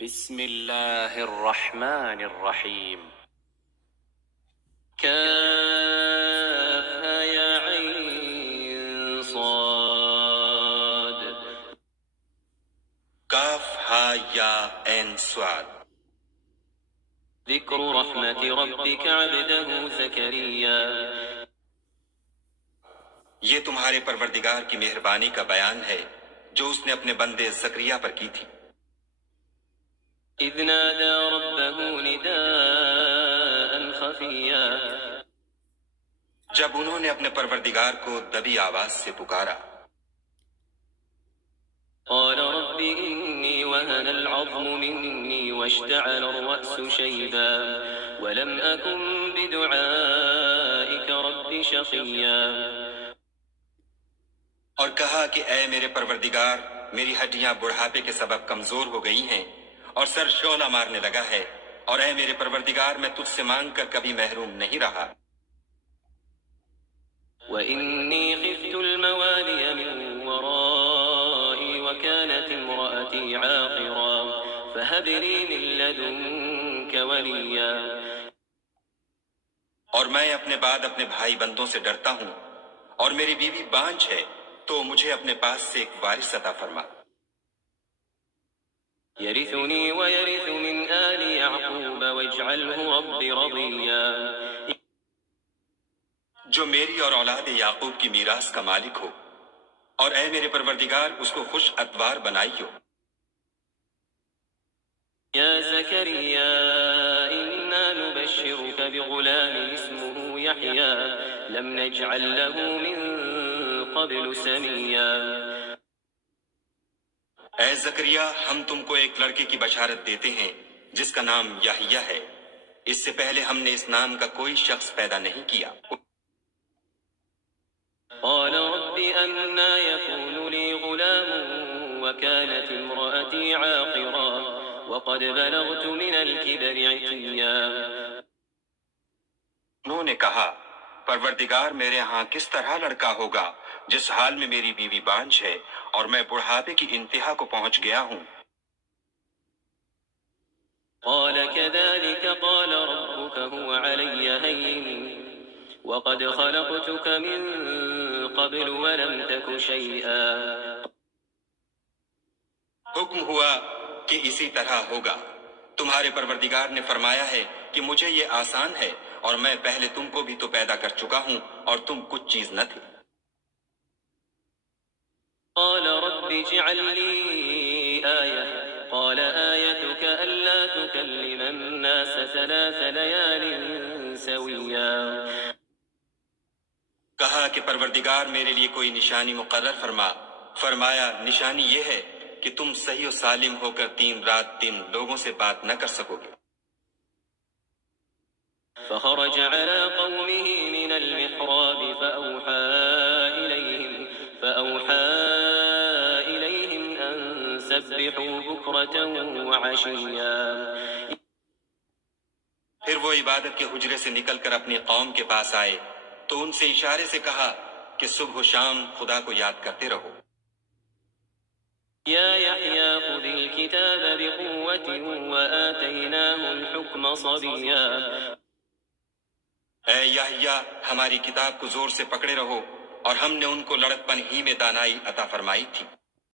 بسم الله الرحمن الرحيم. كافها يا عين صاد. کاف ہا یا عین صاد. ذكر رحمة ربك عبده زكريا. یہ تمہارے پروردگار کی مہربانی کا بیان ہے جو اس نے اپنے بندے زکریا پر کی تھی. إذ نادى ربه نداء خفيا. جب انہوں نے اپنے پروردگار کو دبی آواز سے پکارا. قال رب إني وهن العظم مني واشتعل الرأس شيبا ولم أكن بدعائك رب شقيا. اور کہا کہ اے میرے پروردگار، میری ہڈیاں بڑھاپے کے سبب کمزور ہو گئی ہیں اور سر شعلہ مارنے لگا ہے، اور اے میرے پروردگار میں تجھ سے مانگ کر کبھی محروم نہیں رہا. وإني خفت الموالي من ورائي وكانت امرأتي عاقرا فهب لي من لدنك وليا. اور میں اپنے بعد اپنے بھائی بندوں سے ڈرتا ہوں، اور میری بیوی بانجھ ہے، تو مجھے اپنے پاس سے ایک وارث عطا فرما. يرثني ويرث من آل يعقوب واجعله رب رضيا. جو میری اور اولاد یعقوب کی میراث کا مالک ہو، اور اے میرے پروردگار اس کو خوش اتوار بنائیو. يا زكريا إنا نبشرك بغلام اسمه يحيى لم نجعل له من قبل سميا. اے زکریا، ہم تم کو ایک لڑکے کی بشارت دیتے ہیں جس کا نام یحییٰ ہے، اس سے پہلے ہم نے اس نام کا کوئی شخص پیدا نہیں کیا. قال رب أنا يكون لي غلام وكانت امرأتي عاقرا وقد بلغت من الكبر عتيا. انہوں نے کہا، پروردگار میرے ہاں کس طرح لڑکا ہوگا جس حال میں میری بیوی بانجھ ہے اور میں بڑھاپے کی انتہا کو پہنچ گیا ہوں. قال كذلك قال ربك هو علي هين وقد خلقتك من قبل ولم تك شيئا. حکم ہوا کہ اسی طرح ہوگا. تمہارے پروردگار نے فرمایا ہے کہ مجھے یہ آسان ہے، اور میں پہلے تم کو بھی تو پیدا کر چکا ہوں اور تم کچھ چیز نہ تھی. قال رب اجعل لي آية قال آيتك ألا تكلم الناس 3 ليال سويا. کہا کہ پروردگار میرے لیے کوئی نشانی مقرر فرما. فرمایا، نشانی یہ ہے کہ تم صحیح و سالم ہو کر 3 رات 3 لوگوں سے بات نہ کر سکو گے. فخرج على قومه من المحراب فأوحى إليهم أن سبحوا بكرة وعشيا. پھر وہ عبادت کے حجرے سے نکل کر اپنی قوم کے پاس آئے تو ان سے اشارے سے کہا کہ صبح و شام خدا کو یاد کرتے رہو. يا يحيى خذ الكتاب بقوة وآتيناه الحكم صبيا. اے یحییٰ، ہماری کتاب کو زور سے پکڑے رہو، اور ہم نے ان کو لڑکپن ہی میں دانائی عطا فرمائی تھی.